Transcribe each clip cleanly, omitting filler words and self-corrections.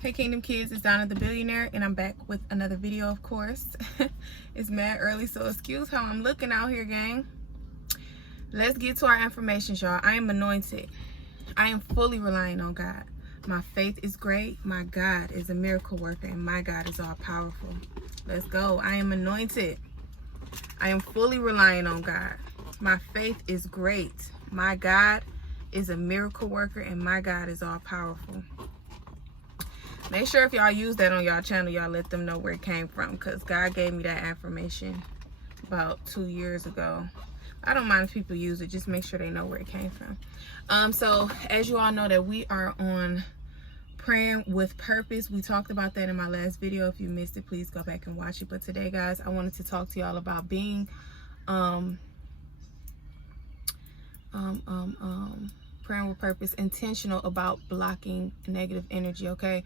Hey Kingdom Kids, it's Donnathebillionaire, and I'm back with another video, of course. It's mad early, so excuse how I'm looking out here, gang. Let's get to our affirmations, y'all. I am anointed. I am fully relying on God. My faith is great. My God is a miracle worker, and my God is all powerful. Let's go. I am anointed. I am fully relying on God. My faith is great. My God is a miracle worker, and my God is all powerful. Make sure if y'all use that on y'all channel, y'all let them know where it came from, because God gave me that affirmation about 2 years ago. I don't mind if people use it, just make sure they know where it came from. So as you all know, that we are on praying with purpose. We talked about that in my last video. If you missed it, please go back and watch it. But today, guys, I wanted to talk to y'all about being praying with purpose, intentional about blocking negative energy. Okay.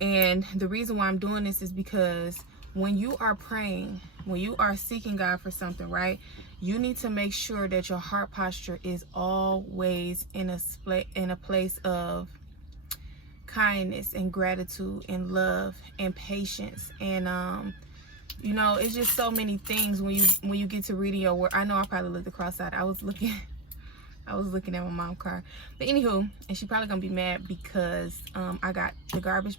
And the reason why I'm doing this is because when you are praying, when you are seeking God for something, right, you need to make sure that your heart posture is always in a place of kindness and gratitude and love and patience. And you know, it's just so many things when you get to reading your word. I know I probably looked cross-eyed. I was looking at my mom's car. But anywho, and she probably gonna be mad because I got the garbage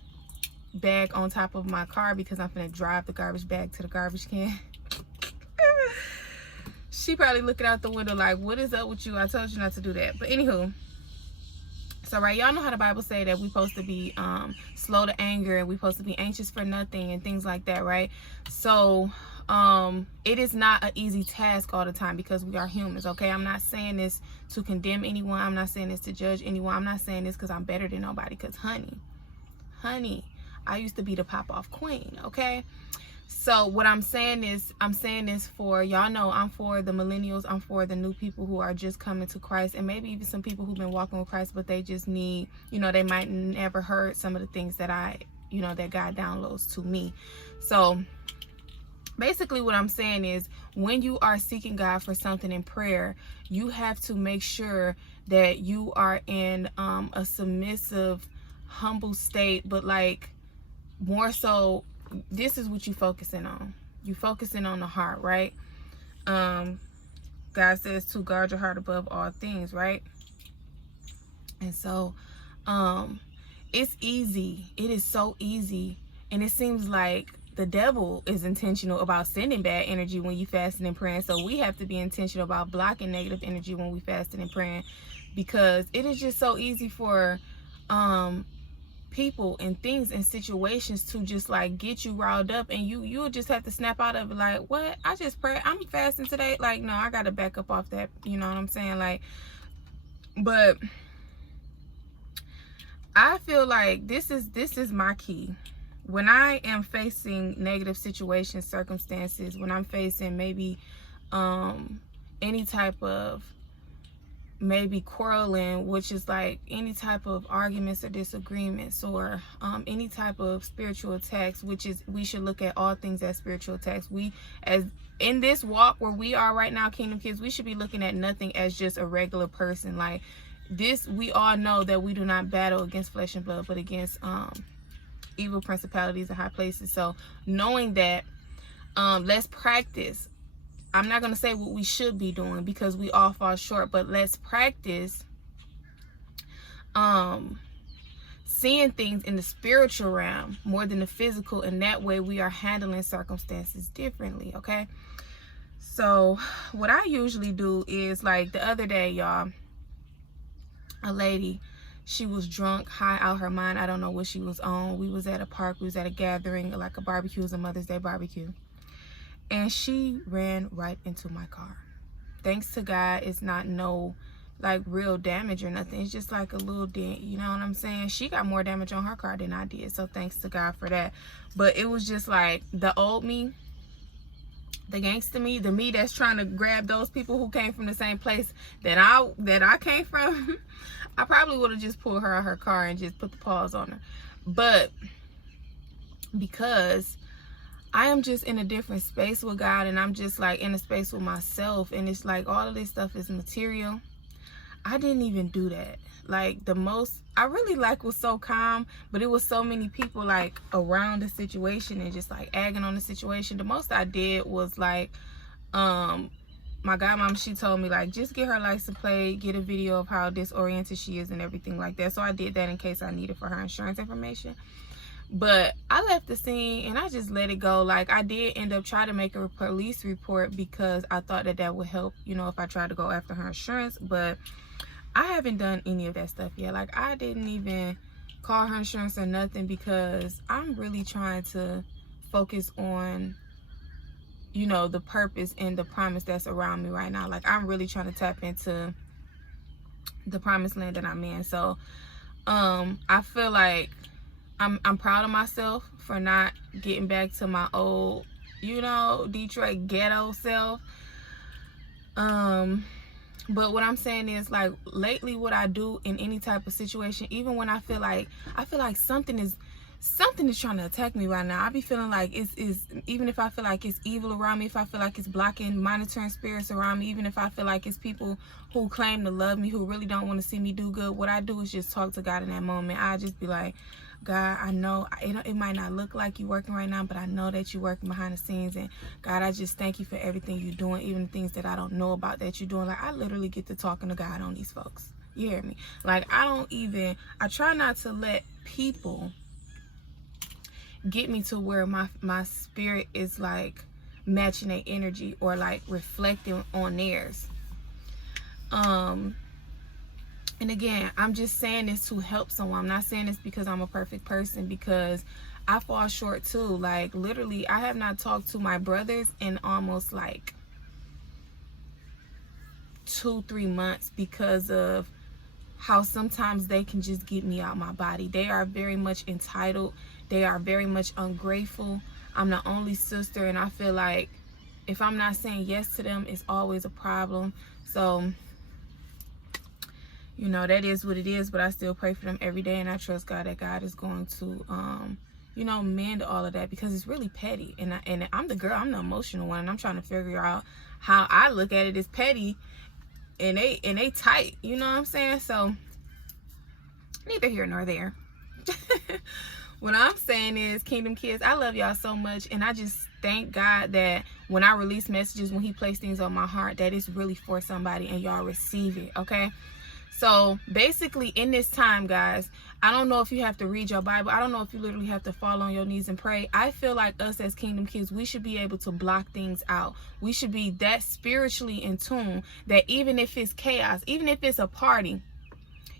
bag on top of my car because I'm gonna drive the garbage bag to the garbage can. She probably looking out the window like, what is up with you? I told you not to do that. But anywho, so right, y'all know how the Bible say that we're supposed to be slow to anger, and we're supposed to be anxious for nothing and things like that, right? So it is not an easy task all the time because we are humans. Okay, I'm not saying this to condemn anyone. I'm not saying this to judge anyone. I'm not saying this because I'm better than nobody, because honey, I used to be the pop-off queen. Okay, so what I'm saying is, I'm saying this for y'all know I'm for the millennials. I'm for the new people who are just coming to Christ, and maybe even some people who've been walking with Christ, but they just need, you know, they might never heard some of the things that that God downloads to me. So basically what I'm saying is, when you are seeking God for something in prayer, you have to make sure that you are in a submissive, humble state, but like more so, this is what you focusing on. You focusing on the heart, right? God says to guard your heart above all things, right? And so it's easy. It is so easy. And it seems like the devil is intentional about sending bad energy when you fasting and praying. So we have to be intentional about blocking negative energy when we fasting and praying, because it is just so easy for people and things and situations to just like get you riled up, and you'll just have to snap out of it like, what? I just pray, I'm fasting today. Like, no, I gotta back up off that. You know what I'm saying? Like, but I feel like this is my key. When I am facing negative situations, circumstances, when I'm facing maybe any type of maybe quarreling, which is like any type of arguments or disagreements, or any type of spiritual attacks, which is, we should look at all things as spiritual attacks. We, as in this walk where we are right now, Kingdom Kids, we should be looking at nothing as just a regular person. Like this, we all know that we do not battle against flesh and blood, but against evil principalities and high places. So knowing that, let's practice. I'm not going to say what we should be doing because we all fall short, but let's practice seeing things in the spiritual realm more than the physical, and that way we are handling circumstances differently. Okay, so what I usually do is, like the other day, y'all, a lady, she was drunk, high out her mind. I don't know what she was on. We was at a park, we was at a gathering, like a barbecue. It was a Mother's Day barbecue. And she ran right into my car. Thanks to God, it's not no like real damage or nothing. It's just like a little dent, you know what I'm saying? She got more damage on her car than I did, so thanks to God for that. But it was just like the old me, the gangster me, the me that's trying to grab those people who came from the same place that I came from. I probably would have just pulled her out of her car and just put the paws on her. But because I am just in a different space with God, and I'm just like in a space with myself, and it's like all of this stuff is material. I didn't even do that. Like, the most I really like was so calm, but it was so many people like around the situation and just like egging on the situation. The most I did was like, my godmom, she told me like, just get her license plate, get a video of how disoriented she is and everything like that. So I did that in case I needed for her insurance information. But I left the scene and I just let it go. Like, I did end up trying to make a police report because I thought that that would help, you know, if I tried to go after her insurance. But I haven't done any of that stuff yet. Like, I didn't even call her insurance or nothing because I'm really trying to focus on, you know, the purpose and the promise that's around me right now. Like, I'm really trying to tap into the promised land that I'm in. So I feel like I'm proud of myself for not getting back to my old, you know, Detroit ghetto self. But what I'm saying is, like, lately what I do in any type of situation, even when I feel like something is trying to attack me right now, I be feeling like it's even if I feel like it's evil around me, if I feel like it's blocking, monitoring spirits around me, even if I feel like it's people who claim to love me, who really don't want to see me do good, what I do is just talk to God in that moment. I just be like, God, I know it might not look like you working right now, but I know that you're working behind the scenes. And God, I just thank you for everything you're doing, even the things that I don't know about that you're doing. Like, I literally get to talking to God on these folks. You hear me? Like, I try not to let people get me to where my spirit is like matching their energy or like reflecting on theirs. And again, I'm just saying this to help someone. I'm not saying this because I'm a perfect person, because I fall short too. Like, literally, I have not talked to my brothers in almost like 2-3 months because of how sometimes they can just get me out my body. They are very much entitled. They are very much ungrateful. I'm the only sister, and I feel like if I'm not saying yes to them, it's always a problem. So, you know, that is what it is, but I still pray for them every day, and I trust God that God is going to, you know, mend all of that, because it's really petty. And I'm the girl, I'm the emotional one, and I'm trying to figure out how I look at it as petty, and they tight, you know what I'm saying? So, neither here nor there. What I'm saying is, Kingdom Kids, I love y'all so much, and I just thank God that when I release messages, when he placed things on my heart, that it's really for somebody, and y'all receive it, okay? So basically, in this time, guys, I don't know if you have to read your Bible. I don't know if you literally have to fall on your knees and pray. I feel like us as Kingdom Kids, we should be able to block things out. We should be that spiritually in tune that even if it's chaos, even if it's a party,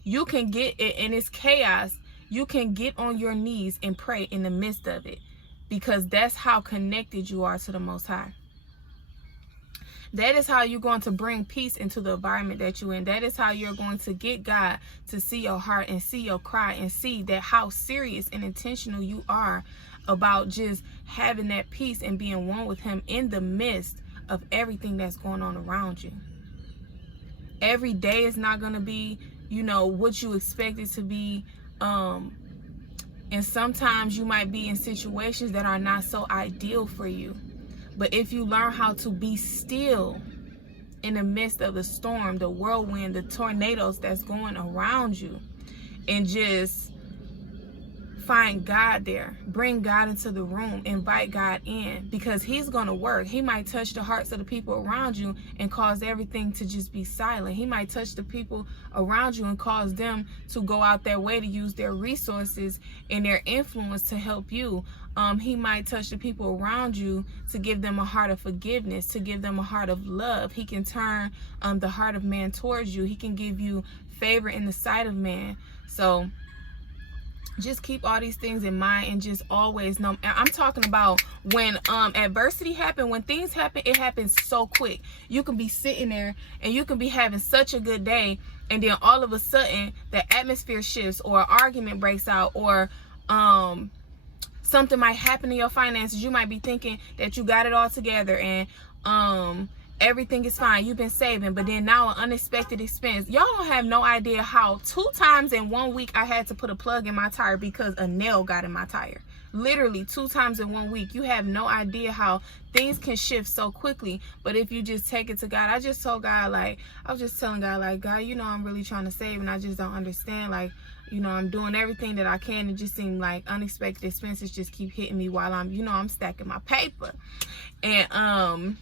you can get it and it's chaos, you can get on your knees and pray in the midst of it, because that's how connected you are to the Most High. That is how you're going to bring peace into the environment that you're in. That is how you're going to get God to see your heart and see your cry and see that how serious and intentional you are about just having that peace and being one with him in the midst of everything that's going on around you. Every day is not going to be, you know, what you expect it to be. And sometimes you might be in situations that are not so ideal for you. But if you learn how to be still in the midst of the storm, the whirlwind, the tornadoes that's going around you, and just find God there, bring God into the room, invite God in, because he's going to work. He might touch the hearts of the people around you and cause everything to just be silent. He might touch the people around you and cause them to go out their way to use their resources and their influence to help you. He might touch the people around you to give them a heart of forgiveness, to give them a heart of love. He can turn the heart of man towards you. He can give you favor in the sight of man. So just keep all these things in mind, and just always know. I'm talking about when adversity happens, when things happen, it happens so quick. You can be sitting there and you can be having such a good day, and then all of a sudden the atmosphere shifts, or an argument breaks out, or something might happen in your finances. You might be thinking that you got it all together and everything is fine, you've been saving, but then now an unexpected expense. Y'all don't have no idea how 2 times in 1 week I had to put a plug in my tire because a nail got in my tire. literally 2 times in 1 week. You have no idea how things can shift so quickly. But if you just take it to God, I just told God, like, I was just telling God, like, God, you know, I'm really trying to save, and I just don't understand, like, you know, I'm doing everything that I can. It just seemed like unexpected expenses just keep hitting me while I'm, you know, I'm stacking my paper. And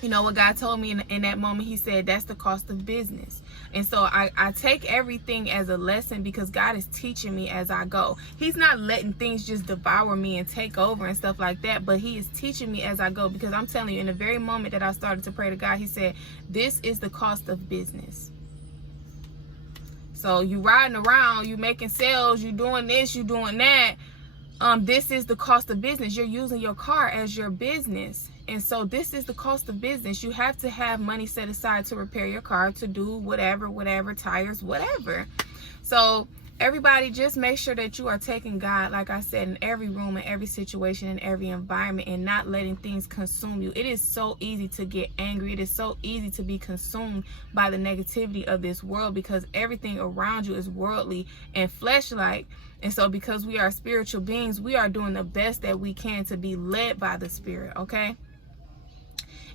you know what God told me in that moment? He said, that's the cost of business. And so I take everything as a lesson, because God is teaching me as I go. He's not letting things just devour me and take over and stuff like that, but he is teaching me as I go. Because I'm telling you, in the very moment that I started to pray to God, he said, this is the cost of business. So you riding around, you making sales, you doing this, you doing that. This is the cost of business. You're using your car as your business. And so this is the cost of business. You have to have money set aside to repair your car, to do whatever, tires, whatever. So everybody, just make sure that you are taking God, like I said, in every room, in every situation, in every environment, and not letting things consume you. It is so easy to get angry. It is so easy to be consumed by the negativity of this world, because everything around you is worldly and flesh-like. And so because we are spiritual beings, we are doing the best that we can to be led by the Spirit, okay?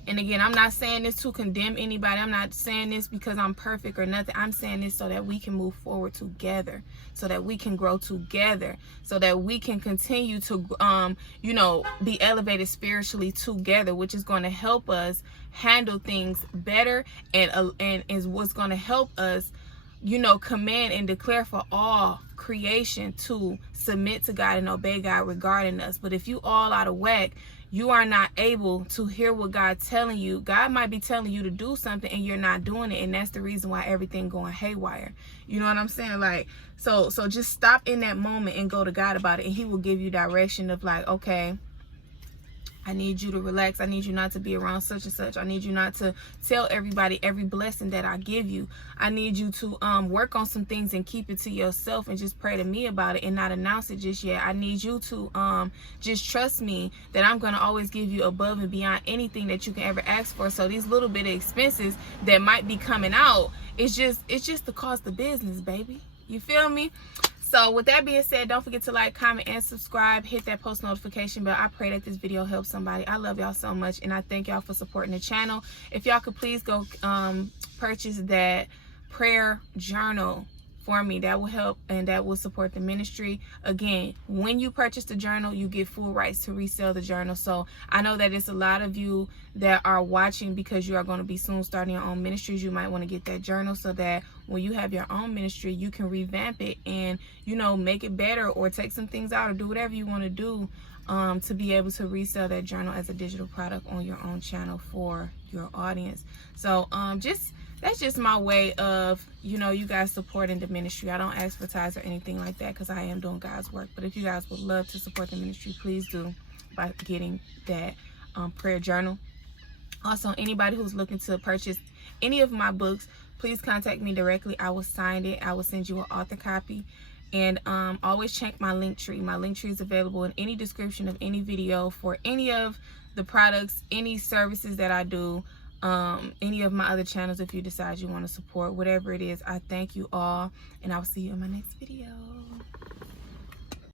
And again, I'm not saying this to condemn anybody. I'm not saying this because I'm perfect or nothing. I'm saying this so that we can move forward together, so that we can grow together, so that we can continue to, you know, be elevated spiritually together, which is going to help us handle things better, and is what's going to help us, you know, command and declare for all creation to submit to God and obey God regarding us. But if you all out of whack, you are not able to hear what God's telling you. God might be telling you to do something and you're not doing it, and that's the reason why everything going haywire. You know what I'm saying? Like, so just stop in that moment and go to God about it, and he will give you direction of like, okay, I need you to relax. I need you not to be around such and such. I need you not to tell everybody every blessing that I give you. I need you to work on some things and keep it to yourself and just pray to me about it and not announce it just yet. I need you to just trust me that I'm going to always give you above and beyond anything that you can ever ask for. So these little bit of expenses that might be coming out, it's just the cost of business, baby. You feel me? So with that being said, don't forget to like, comment, and subscribe. Hit that post notification bell. I pray that this video helps somebody. I love y'all so much, and I thank y'all for supporting the channel. If y'all could please go purchase that prayer journal for me, that will help and that will support the ministry. Again, when you purchase the journal, you get full rights to resell the journal. So I know that it's a lot of you that are watching because you are going to be soon starting your own ministries. You might want to get that journal so that when you have your own ministry, you can revamp it and, you know, make it better, or take some things out, or do whatever you want to do to be able to resell that journal as a digital product on your own channel for your audience. So that's just my way of, you know, you guys supporting the ministry. I don't advertise or anything like that because I am doing God's work. But if you guys would love to support the ministry, please do by getting that prayer journal. Also, anybody who's looking to purchase any of my books, please contact me directly. I will sign it. I will send you an author copy. And always check my link tree. My link tree is available in any description of any video for any of the products, any services that I do, any of my other channels. If you decide you want to support whatever it is, I thank you all, and I'll see you in my next video.